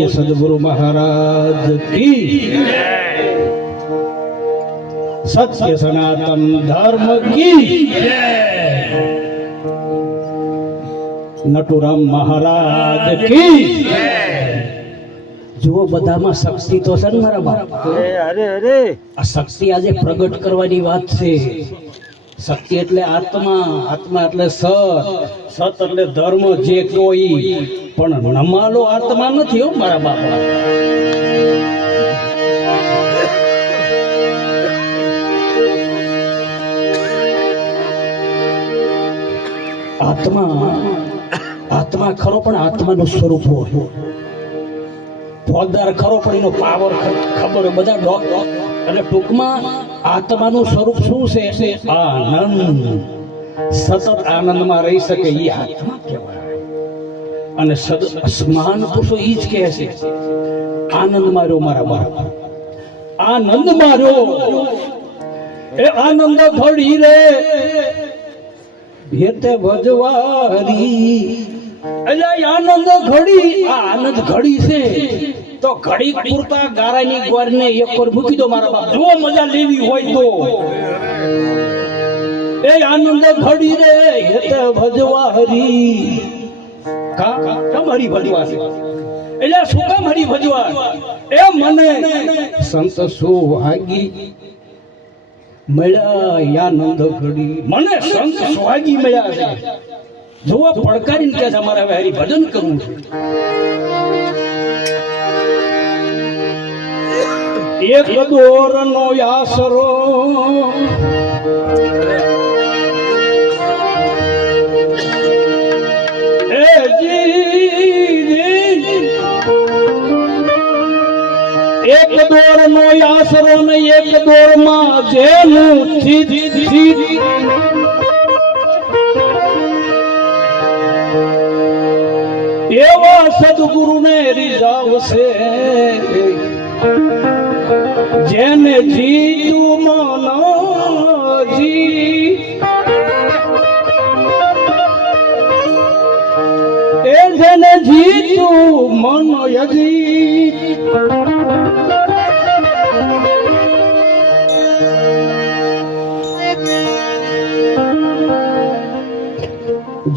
बोलिए सदगुरु महाराज की सत्य सनातन धर्म की नटुराम महाराज की जो बधाમાં શક્તિ તો છે ને મારા બાપ અરે અરે આ શક્તિ આજે પ્રગટ કરવાની વાત છે શક્તિ એટલે આત્મા આત્મા એટલે સત એટલે ધર્મ જે કોઈ પણ નમાલો આત્મા નથી હો મારા બાપા આત્મા આત્મા ખરો પણ આત્માનું સ્વરૂપ હોય ફોજદાર ખરો પણ એનો પાવર ખબર બધા ડોક અને ટૂંકમાં આત્માનું સ્વરૂપ શું છે આનંદ સતત આનંદમાં રહી શકે એ આત્મા કહેવાય અને મહાન પુરુષો એ જ કહે છે આનંદ માર્યો મારા બાપ આનંદ માર્યો એ આનંદ ઘડી રે ભેતે ભજવારી એટલે આનંદ ઘડી આ આનંદ ઘડી છે તો ઘડી પૂરતા ગારાની ગોરને એક વાર મૂકી દો મારા બાપ જો મજા લેવી હોય તો એ આનંદ ઘડી રે હેતે ભજવા હરી કામ હરી ભજવા છે એટલે શું કામ હરી ભજવા એ મને સંત સુહાગી મળ્યા આનંદ ઘડી મને સંત સુહાગી મળ્યા છે જોવો પડકારીને કે અમારે હવે હરી ભજન કરવું છે એક દોરનો આસરો એ એક દોરનો આસરો ને એક દોરમાં જેનું એવા સદગુરુ ને રીઝાવશે જેને જીતું મનજી એ જેને જીતું મન યજી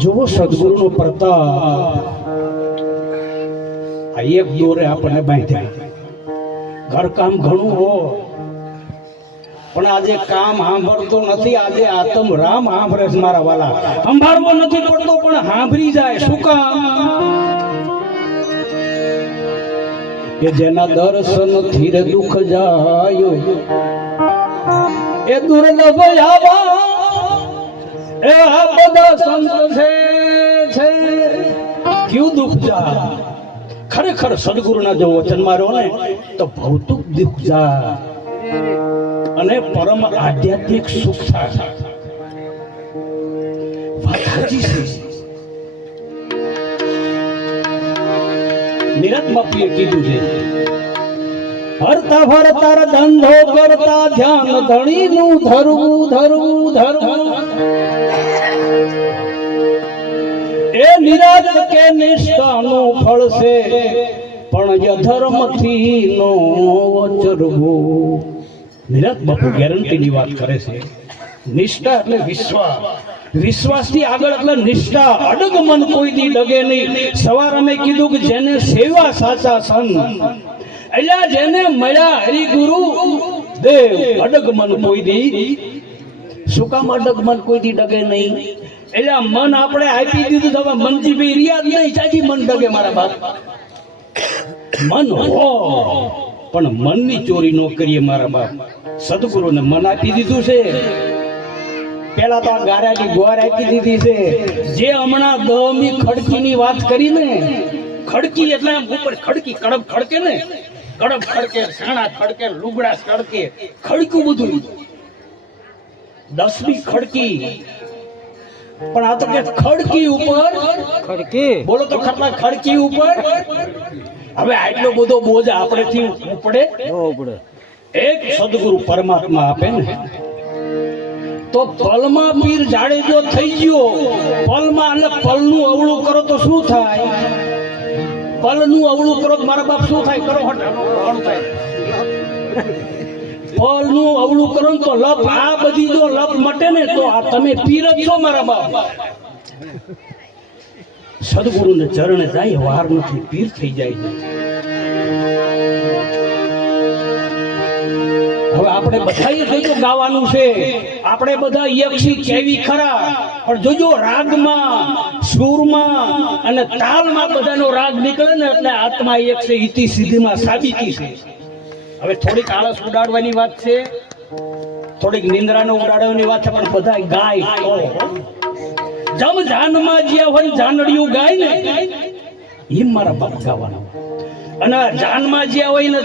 જો સદગુરુનો પ્રતાપ આ એક દોરે આપણને બાંધ્યા ઘર કામ ઘણું હો પણ આજે કામ સાંભળતો નથી આજે આતમ રામ સાંભળે છે મારા વાલા સંભાળવો નથી પડતો પણ સાંભળી જાય શું કામ કે જેના દર્શન થી દુઃખ જાય એ દુર્લભ આવા એ આ બધા સંત છે ક્યું દુઃખ જાય ખરેખર સદગુરુના જો વચન માર્યો ને તો ભૌતિક દુઃખ જાય અને પરમ આધ્યાત્મિક સુખ થાય વાત સાચી છે નિરત બાપુએ કીધું છે હરતા ફરતા ધંધો કરતા ધ્યાન ધણીનું ધરવું ધરવું ધરવું એ નિરાજ કે નિષ્ઠાનું ફળ છે પણ અધર્મથી નો વચરવું નિરત બાપુ ગેરંટીની વાત કરે છે નિષ્ઠા એટલે વિશ્વાસ વિશ્વાસથી આગળ એટલે નિષ્ઠા અડગ મન કોઈ દી ડગે નહીં સવાર અમે કીધું કે જેને સેવા સાચા સંત એટલે જેને મળ્યા હરિગુરુ દેવ અડગ મન કોઈ દી શું કામ અડગ મન કોઈ દી ડગે નહીં એટલે મન આપણે આપી દીધું તો હવે મનજી ભાઈ રિયાદ નહીં ચાચી મન ડગે મારા બાપ મન હો પણ મનની ચોરી ન કરીએ મારા બાપ સદગુરુને મન આપી દીધું છે પેલા તો આ ગારાની ગોર આપી દીધી છે જે હમણાં દમી ખડકીની વાત કરી ને ખડકી એટલે આમ ઉપર ખડકી કડબ ખડકે ને કડબ ખડકે સાણા ખડકે લુગડા ખડકે ખડકું બધું 10મી ખડકી પણ આ તો કે ખડકી ઉપર ખડકી બોલો તો ખરલા ખડકી ઉપર હવે આટલો બધો બોજ આપણેથી ઉપડે એક સદગુરુ પરમાત્મા આપે ને તો પલમાં પીર જાડેજો થઈ ગયો પલમાં અને પલનું અવળું કરો તો શું થાય પલનું અવળું કરો તો મારા બાપ શું થાય કરો હટાણું થાય પલનું અવળું કરો ને તો લપ આ બધી જો લપ મટે ને તો આ તમે પીર જ છો મારા બાપ સદગુરુને ચરણે જાય વાર નથી પીર થઈ જાય છે હવે આપણે બધાએ જોજો ગાવાનું છે આપણે બધા યક્ષી કેવી ખરા પણ જોજો રાગમાં સુરમાં અને તાલમાં બધાનો રાગ નીકળે ને એટલે આત્મા એક છે ઇતિ સિદ્ધિમાં સાબિતી છે હવે થોડીક આળસ ઉડાડવાની વાત છે થોડીક નિંદ્રાનો ઉડાડવાની વાત છે પણ બધા ગાય જમ જાનમાં જ્યાં હોય જાનડિયું ગાય ને એમ મારા બાપ ગાવાના અને જાનમાં જ્યાં હોય ને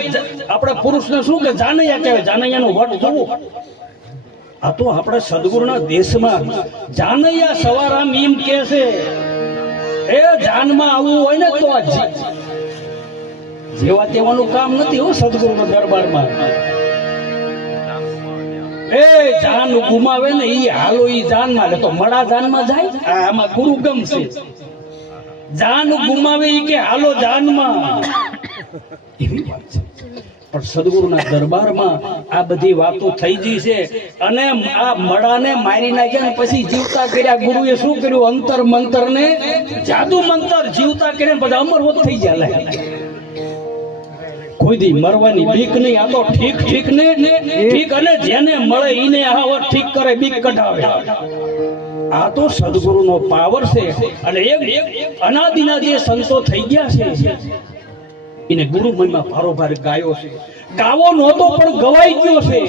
આપણે પુરુષને શું કે જાનૈયા કહેવાય જાનૈયાનો વટ જોવો આ તો આપણે સદગુરુના દેશમાં જાનૈયા સવારામ એમ કે છે એ જાનમાં આવવું હોય ને તો જેવા તેવાનું કામ નથી હો સદગુરુના દરબારમાં એ જાન ગુમાવે ને ઈ હાલો ઈ જાનમાં તો મડા જાનમાં જાય આમાં ગુરુ ગમશે જાન ગુમાવે ઈ કે હાલો જાનમાં એવી વાત છે પણ સદગુરુના દરબારમાં આ બધી વાતો થઈ ગઈ છે અને આ મડાને મારી નાખ્યા ને પછી જીવતા કર્યા ગુરુએ શું કર્યું અંતર મંતર ને જાદુ મંતર જીવતા કર્યા બધા અમરવત થઈ ગયા કોઈ દી મરવાની બીક નહીં આ તો ઠીક ઠીક ને ઠીક અને જેને મળે ઈને આવા ઠીક કરે બીક કઢાવે આ તો સદગુરુનો પાવર છે અને એક અનાદિના જે સંતો થઈ ગયા છે એને ગુરુ મહિમા ભારોભાર ગાયો છે ગાવો નહોતો પણ ગવાઈ ગયો છે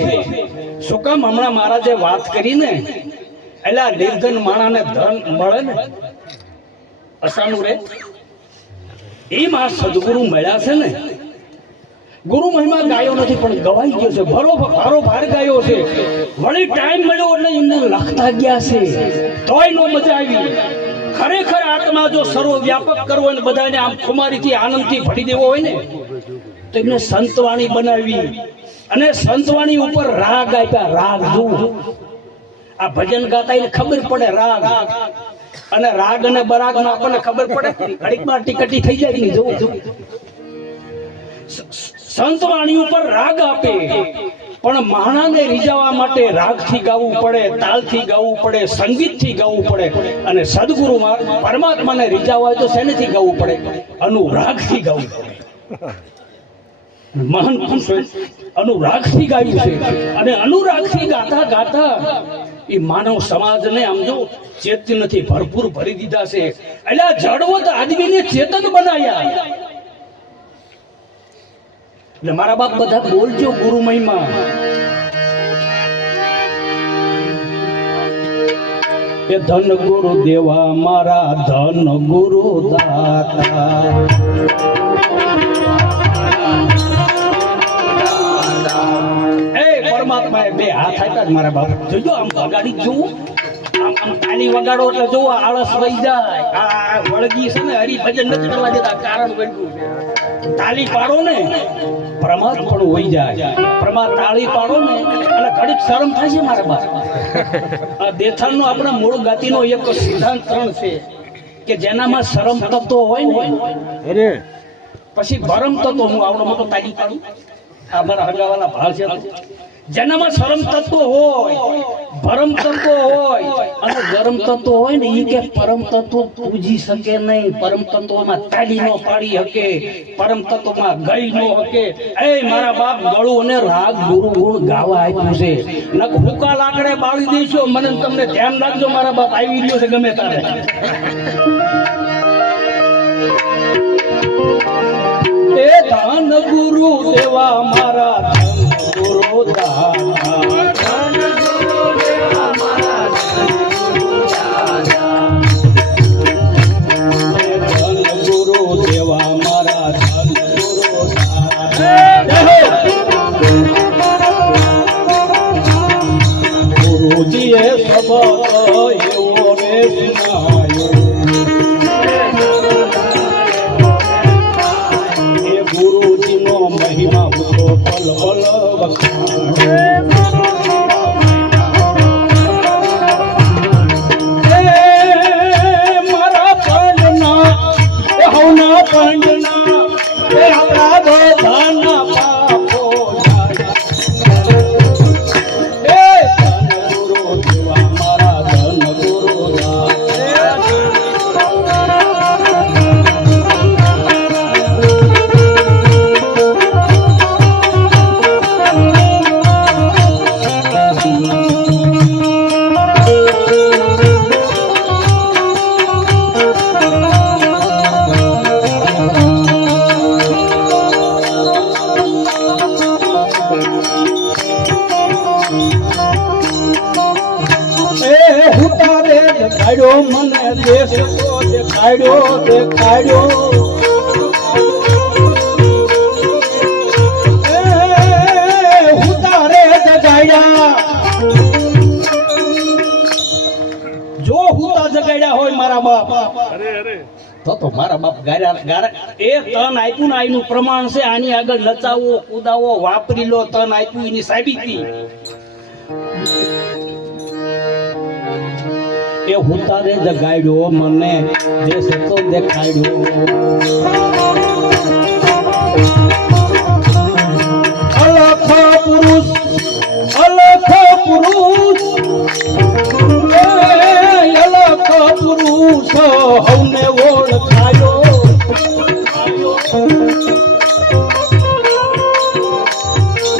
શું કામ હમણાં મહારાજે વાત કરીને એટલે નિર્ધન માણાને ધન મળે ને અસાનું રે એમ આ સદગુરુ મળ્યા છે ને ગુરુ મહિમા ગાયો નથી પણ ગવાઈ ગયો છે ભારોભાર ગાયો છે વળી ટાઈમ મળ્યો એટલે એમને લખતા ગયા છે તોય નો મજા આવી ખરેખર આત્મા જો સર્વ વ્યાપક કરવો હોય ને બધાને આમ ખુમારીથી આનંદથી ભરી દેવો હોય ને તો એમને સંતવાણી બનાવી અને સંતવાણી ઉપર રાગ આપ્યા રાગ જુઓ આ ભજન ગાતા એને ખબર પડે રાગ અને રાગ અને બરાગમાં આપણને ખબર પડે ઘડીકમાં ટીકટી થઈ જાય ને જુઓ સંતવાણી ઉપર રાગ આપે પણ માણાને રીઝવવા માટે રાગથી ગાવું પડે તાલથી ગાવું પડે સંગીતથી ગાવું પડે અને સદગુરુમાં પરમાત્માને રીઝવવા હોય તો શેનેથી ગાવું પડે અનુરાગથી ગાવું પડે મહાન પુરુષોએ અનુરાગથી ગાયું છે અને અનુરાગથી ગાતા ગાતા એ માનવ સમાજને આમ જો ચેતનથી ભરપૂર ભરી દીધા છે એટલે જડવત આદમીને ચેતન બનાવ્યા એટલે મારા બાપ બધા બોલજો ગુરુ મહિમા એ ધન ગુરુ દેવા મારા ધન ગુરુ દાતા એ પરમાત્માએ બે હાથ આપ્યા જ મારા બાપ જોજો આમ વગાડી જુઓ આમ તાલી વગાડો એટલે જુઓ આળસ વહી જાય આ વળગી છે ને હરિભજન નથી કરવા દેતા કારણ બન્યું છે તાલી પાડો ને પ્રમાદ પણ હોઈ જાય પ્રમાદ તાળી પાડો ને અને ઘડીક શરમ થાય છે મારા બાપ આ દેથાણનો આપણા મૂળ ગાતીનો એક સિદ્ધાંત 3 છે કે જેનામાં શરમ તત્વ હોય ને અરે પછી ભરમ તત્વ હું આવડો મોટો તાળી પાડું આ મારા હગાવાલા ભાળ છે જેનામાં શરમ તત્વ હોય ભરમ તત્વ હોય અને ગરમ તત્વ હોય ને એ કે પરમ તત્વ પૂજી શકે નહીં પરમ તત્વમાં તાળી નો પાડી શકે પરમ તત્વમાં ગઈ નો શકે એ મારા બાપ ગળું અને રાગ ગુરુ ગુણ ગાવા આપ્યું છે નક હુકા લાકડે બાળી દઈશો મને તમને ધ્યાન રાખજો મારા બાપ આવી રહ્યો છે ગમે તારે એ ધન ગુરુ દેવા મારા ગુરુ દાતા ધન ગુરુ દેવા મારા ગુરુ દાતા ધન ગુરુ દેવા મારા ધન ગુરુ દાતા ગુરુજીએ શબ્દ એવો રે સુનાયો એ ગુરુજીનો મહિમા ઉઠો પલ પલ મારા પંડના દેખાડ્યો મને દેશ તો દેખાડ્યો હું તારે જગાડ્યા જો હુતા જગાડ્યા હોય મારા બાપ તો મારા બાપ ગારા એ તન આપ્યું ને આનું પ્રમાણ છે. આની આગળ નચાવો કુદાવો વાપરી લો, તન આપ્યું એની સાબિતી. એ હુતારે જગાડ્યો મને દેશ તો દેખાડ્યો. અલખ પુરુષ અલખ પુરુષ અલખ પુરુષ હવને ઓળખાયો.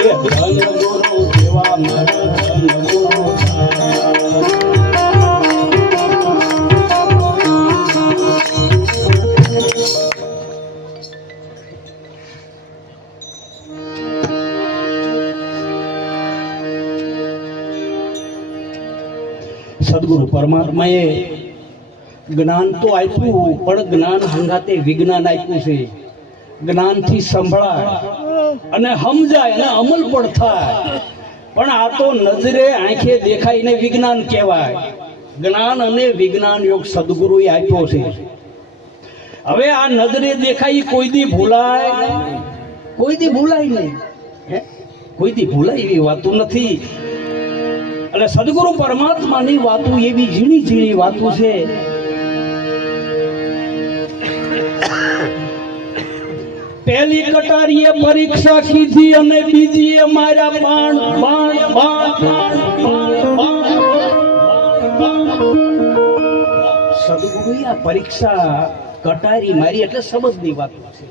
એ ધન ગુરુ દેવા મારા ધન ગુરુ સદગુરુ પરમાત્માએ જ્ઞાન તો આપ્યું, પણ જ્ઞાન હંગાતે વિજ્ઞાન આપ્યું છે. જ્ઞાનથી સંભળાય અને સમજાય અને અમલ પણ થાય. પણ આ તો નજરે આંખે દેખાય ને વિજ્ઞાન કહેવાય. જ્ઞાન અને વિજ્ઞાન યોગ સદગુરુએ આપ્યો છે. હવે આ નજરે દેખાય કોઈ દી ભૂલાય નહીં. કોઈ દી ભૂલાય એવી વાતો નથી. એટલે સદગુરુ પરમાત્માની વાતો એવી ઝીણી ઝીણી વાતો છે. પહેલી કટારીએ પરીક્ષા કીધી અને બીજીએ મારા બાણ બાણ બાણ સદગુરુએ આ પરીક્ષા કટારી મારી એટલે સમજની વાતો છે.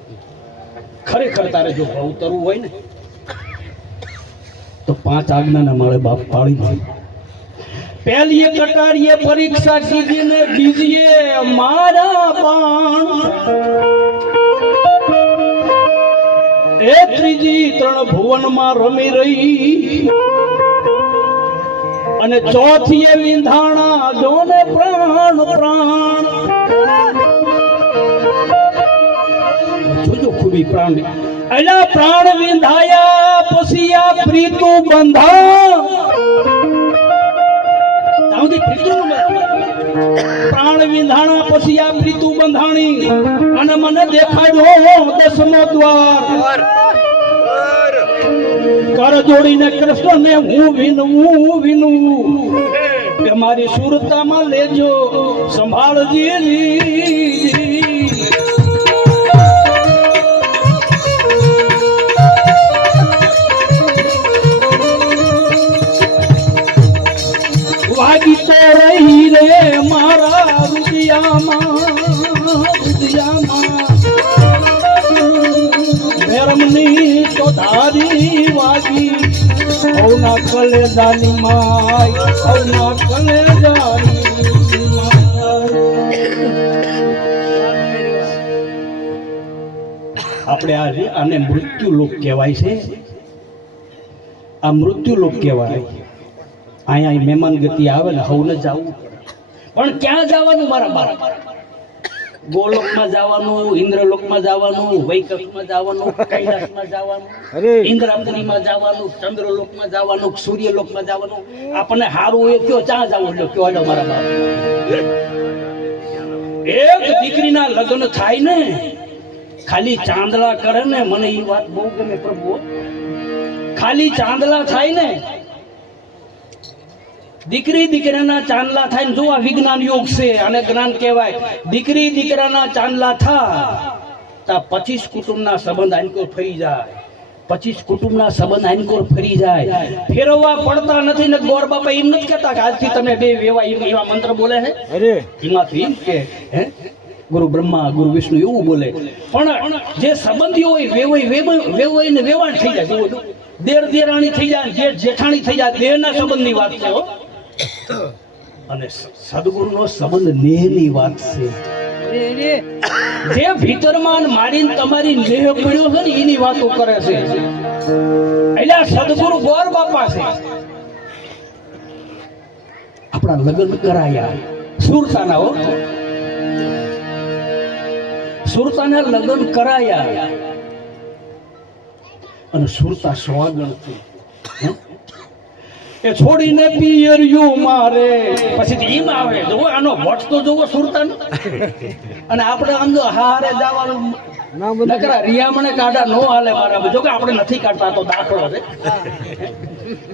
ખરેખર તારે જો ભવતરવું હોય ને તો 5 આજ્ઞાના માળે બાપ પાળી. પહેલી કટારીએ પરીક્ષા કીધી ને બીજીએ મારા બાણ, એ ત્રીજી 3 ભુવનમાં રમી રહી અને ચોથીએ વિંધાણા જોને પ્રાણ પ્રાણ. જોજો ખૂબી પ્રાણ. એલા પ્રાણ વિંધાયા પછી આ પ્રીતુ બંધા. પ્રાણ વિંધાણા પછી આ પ્રીતુ બંધાણી અને મને દેખાડ્યો 10મો દ્વાર. કર જોડીને કૃષ્ણને હું વિનવું કે મારી સુરતામાં લેજો સંભાળજી. વાગી તો રહી રે મારા રુદિયામાં ધર્મની તો ધારી વાગી. હવના કલેજાની માય હવના કલેજાની આપણે આને મૃત્યુ લોક કહેવાય છે. આ મૃત્યુ લોક કહેવાય. અહીંયા મહેમાન ગતિ આવે ને હવને જવું પણ ક્યાં જવાનું મારા બાપ? ગોલોકમાં જવાનું, ઇન્દ્રલોકમાં જવાનું, વૈકુંઠમાં જવાનું, કૈલાસમાં જવાનું, ઇન્દ્રાપુરીમાં જવાનું, ચંદ્રલોકમાં જવાનું, સૂર્યલોકમાં જવાનું. આપણને હારું એ કયો ચા જવું કયો હાલો મારા બાપ. એક દીકરીના લગ્ન થાય ને ખાલી ચાંદલા કરે ને, મને એ વાત બહુ ગમે પ્રભુ. ખાલી ચાંદલા થાય ને, દીકરી દીકરાના ચાંદલા થાય ને, જો આ વિજ્ઞાન યોગ છે અને જ્ઞાન કહેવાય. દીકરી દીકરાના ચાંદલા થાય તો 25 કુટુંબના સંબંધ આનકોર ફરી જાય. 25 કુટુંબના સંબંધ આનકોર ફરી જાય. ફેરવવા પડતા નથી ને. ગોર બાપા એમ નથી કહેતા કે આજથી તમે બે વેવાય એવા મંત્ર બોલે છે. એમાંથી એમ કે ગુરુ બ્રહ્મા ગુરુ વિષ્ણુ એવું બોલે. પણ જે સંબંધીઓ હોય વેવાય ને વેવાણ થઈ જાય. દેર દેરાણી થઈ જાય, જે જેઠાણી થઈ જાય, દેરના સંબંધની વાત છે. અને સદગુરુનો સંબંધ નેહની વાત છે. જે ભીતરમાં મારીને તમારી નેહ પડ્યો છે ને એની વાતો કરે છે. એટલે સદગુરુ ગોર બાપા છે. આપણા લગ્ન કરાયા, સુરતાના હો, સુરતાના લગ્ન કરાયા અને સુરતા સ્વાગણથી એ છોડીને પિયરિયું મારે પછી એમ આવે જો આનો વટ તો જોવો સુરતાનો. અને આપણે આમ જો હારે જવાનું નકરા રિયામણે કાઢા નો હાલે મારા, જો કે આપણે નથી કાઢતા તો દાખલો છે.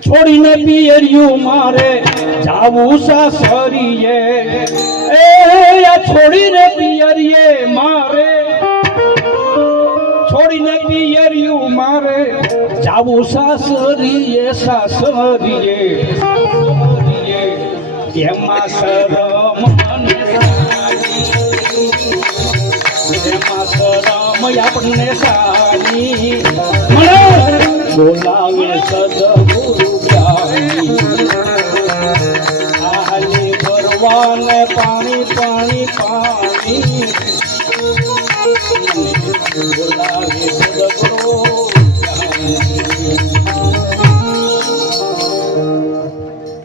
છોડીને પિયરિયું મારે જાવું સાસરીએ, એ છોડીને પિયરીએ મારે, છોડીને પિયરિયું મારે જાવું સાસરીએ, સાસરીએ એમાં શરમ અને એમાં શરમ આપણને સારી મને બોલાવે સદગુરુ જ્ઞાની, આલી ભરવાને પાણી પાણી પાણી બોલાવે સદગુરુ જ્ઞાની.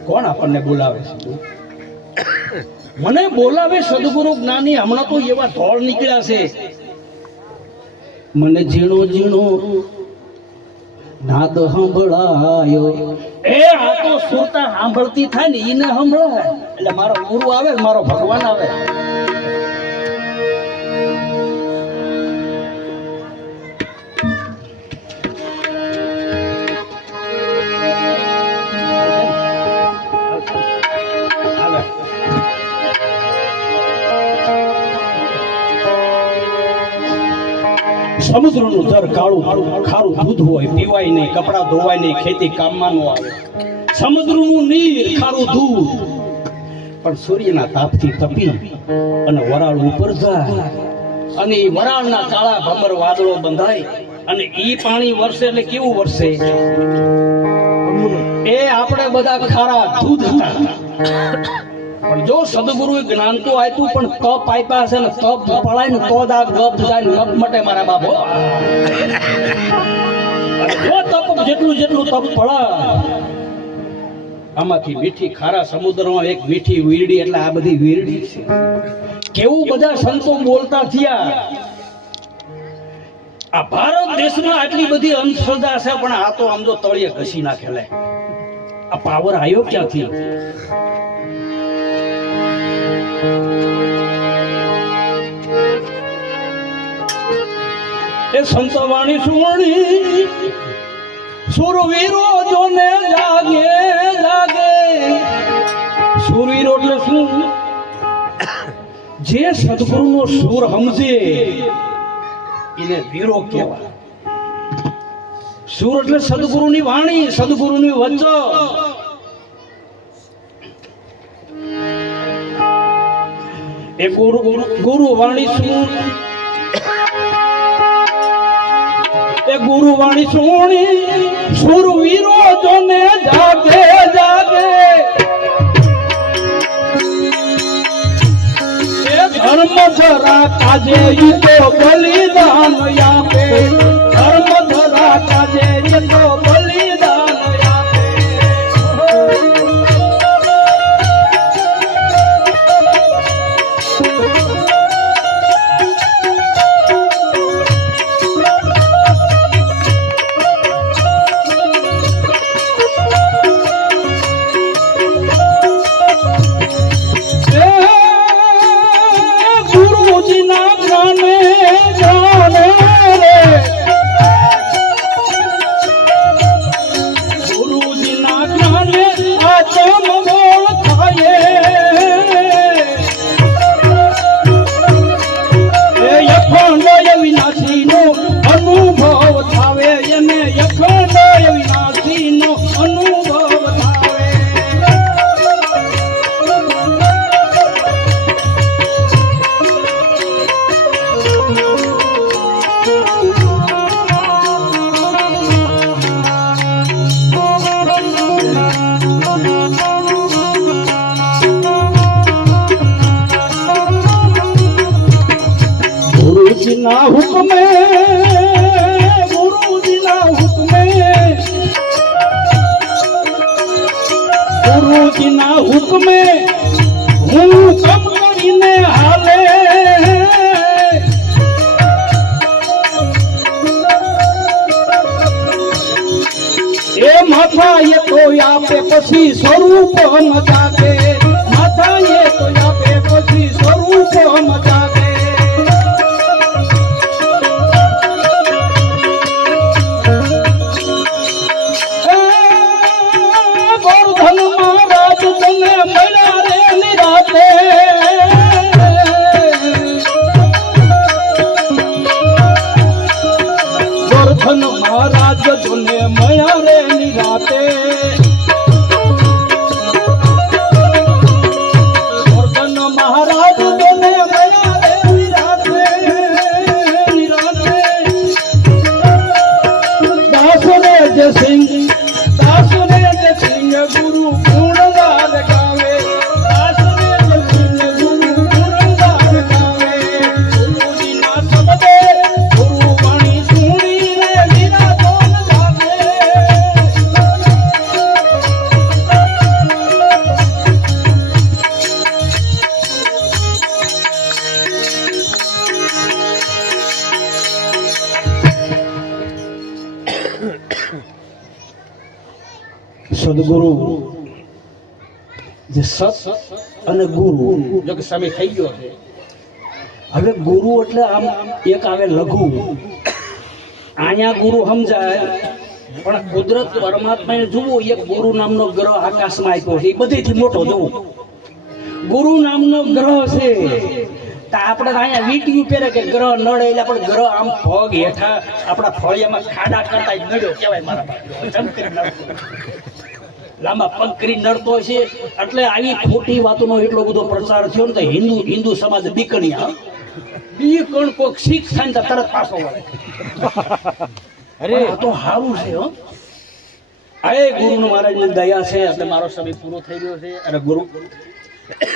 કોણ આપણને બોલાવે છે? મને બોલાવે સદગુરુ જ્ઞાની. હમણાં તો એવા ઢોળ નીકળ્યા છે, મને ઝીણો ઝીણો નાદ સંભળાયો. એ આ તો સુરતા સાંભળતી થાય ને એને સંભળાય એટલે મારો ગુરુ આવે, મારો ભગવાન આવે. સમુદ્રનું દર કાળું ખારું દૂધ હોય, પીવાય નહીં, કપડા ધોવાય નહીં, ખેતી કામમાં ન આવે. સમુદ્રનું નીર ખારું દૂધ પણ સૂર્યના તાપથી તપી અને વરાળ ઉપર જાય અને એ વરાળના કાળા ભમર વાદળો બંધાય અને ઈ પાણી વરસે એટલે કેવું વરસે? એ આપણે બધા ખારા દૂધ હતા. પણ જો સદગુરુએ જ્ઞાન તો આપ્યું પણ તપ આપ્યા છે ને, તપ પળાય ને તો જ આ ગપ જાય, નપ મટે મારા બાપો. જો તપ જેટલું જેટલું તપ પળાય, આમાંથી મીઠી ખારા સમુદ્રમાં એક મીઠી વીરડી, એટલે આ બધી વીરડી છે. કેવું બધા સંતો બોલતા થયા. આ ભારત દેશમાં આટલી બધી અંધશ્રદ્ધા છે પણ આ તો આમ જો તળિયે ઘસી નાખેલા. આ પાવર આવ્યો ક્યાંથી? એ સંતવાણી સુવર્ણી સુરવીરો જોને જાગે જાગે. સુરવીરો એટલે શું? જે સદગુરુનો સુર સમજે એને વીરો કહેવાય. સુર એટલે સદગુરુની વાણી, સદગુરુની વચન. એ ગુરુ વાણી સુર, એ ગુરુ વાણી સુણી સુરવીરો જોને જાગે જાગે. એ ધર્મ ધરા કાજે ઈ તો બલિદાન આપે, ધર્મ ધરા કાજે ઈ તો બલિદાન આપે. गुरुजीना हुक्मे, गुरुजीना हुक्मे, गुरुजीना हुक्मे हुकम એ માથા એ તો આપે પછી સ્વરૂપ મજાકે માથા એ તો આપે પછી સ્વરૂપ મજાકે ગોરધન મહારાજ તમે મળ્યા રે નિરાતે ગોરધન મહારાજ જોને મળ્યા રે નિરાતે ગોરધન મહારાજ જોને મળ્યા રે નિરાતે નિરાતે દાસરે જસિંહ ગુરુ ગુણગાન ગાવે દાસરે જસિંહ ગુરુ ગુણગાન ગાવે ગુરુજીના શબ્દે ગુરુ વાણી સુણીને નિરાતોન ગાવે સદગુરુ જે સત અને ગુરુ જો કે સમય થઈ ગયો છે હવે ગુરુ એટલે આમ એક આવે લઘુ અહીંયા ગુરુ સમજાય પણ કુદરત પરમાત્માને જુઓ એક ગુરુ નામનો ગ્રહ આકાશમાં આપ્યો છે એ બધેથી મોટો જુઓ ગુરુ નામનો ગ્રહ છે તો આપણે અહીંયા વીંટ્યું પહેરે કે ગ્રહ નડે એટલે આપણે ગ્રહ આમ પગ હેઠા આપણા ફળિયામાં ખાડા કરતા જ નડ્યો કહેવાય મારા લાંબા પગ કરી નડતો છે એટલે આવી ખોટી વાતોનો એટલો બધો પ્રચાર થયો ને તો હિન્દુ સમાજ દીકણિયા દીકણ કોઈક શીખ થાય ને તો તરત પાછો વળે અરે આ તો સારું છે હો અરે ગુરુ મહારાજની દયા છે એટલે મારો સમય પૂરો થઈ ગયો છે અને ગુરુ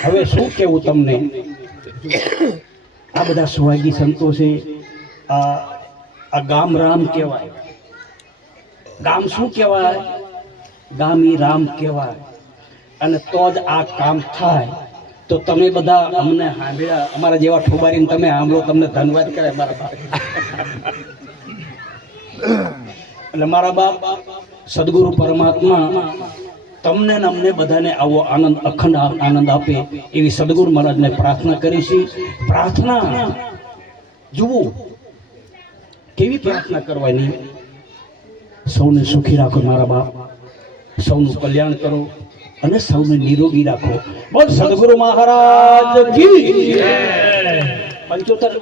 હવે શું કેવું તમને આ બધા સુહાગી સંતો છે આ ગામ રામ કહેવાય ગામ શું કહેવાય ગામી રામ કહેવાય અને તો જ આ કામ થાય તો તમે બધા અમને સાંભળ્યા અમારા જેવા ઠોબારીને તમે સાંભળો તમને ધન્યવાદ કરે મારા બાપ એટલે મારા બાપ સદગુરુ પરમાત્મા તમને ને અમને બધાને આવો આનંદ અખંડ આનંદ આપે એવી સદગુરુ મહારાજને પ્રાર્થના કરીશી પ્રાર્થના જુઓ કેવી પ્રાર્થના કરવાની સૌને સુખી રાખો મારા બાપ સૌનું કલ્યાણ કરો અને સૌને નિરોગી રાખો બોલ સદગુરુ મહારાજ કી 75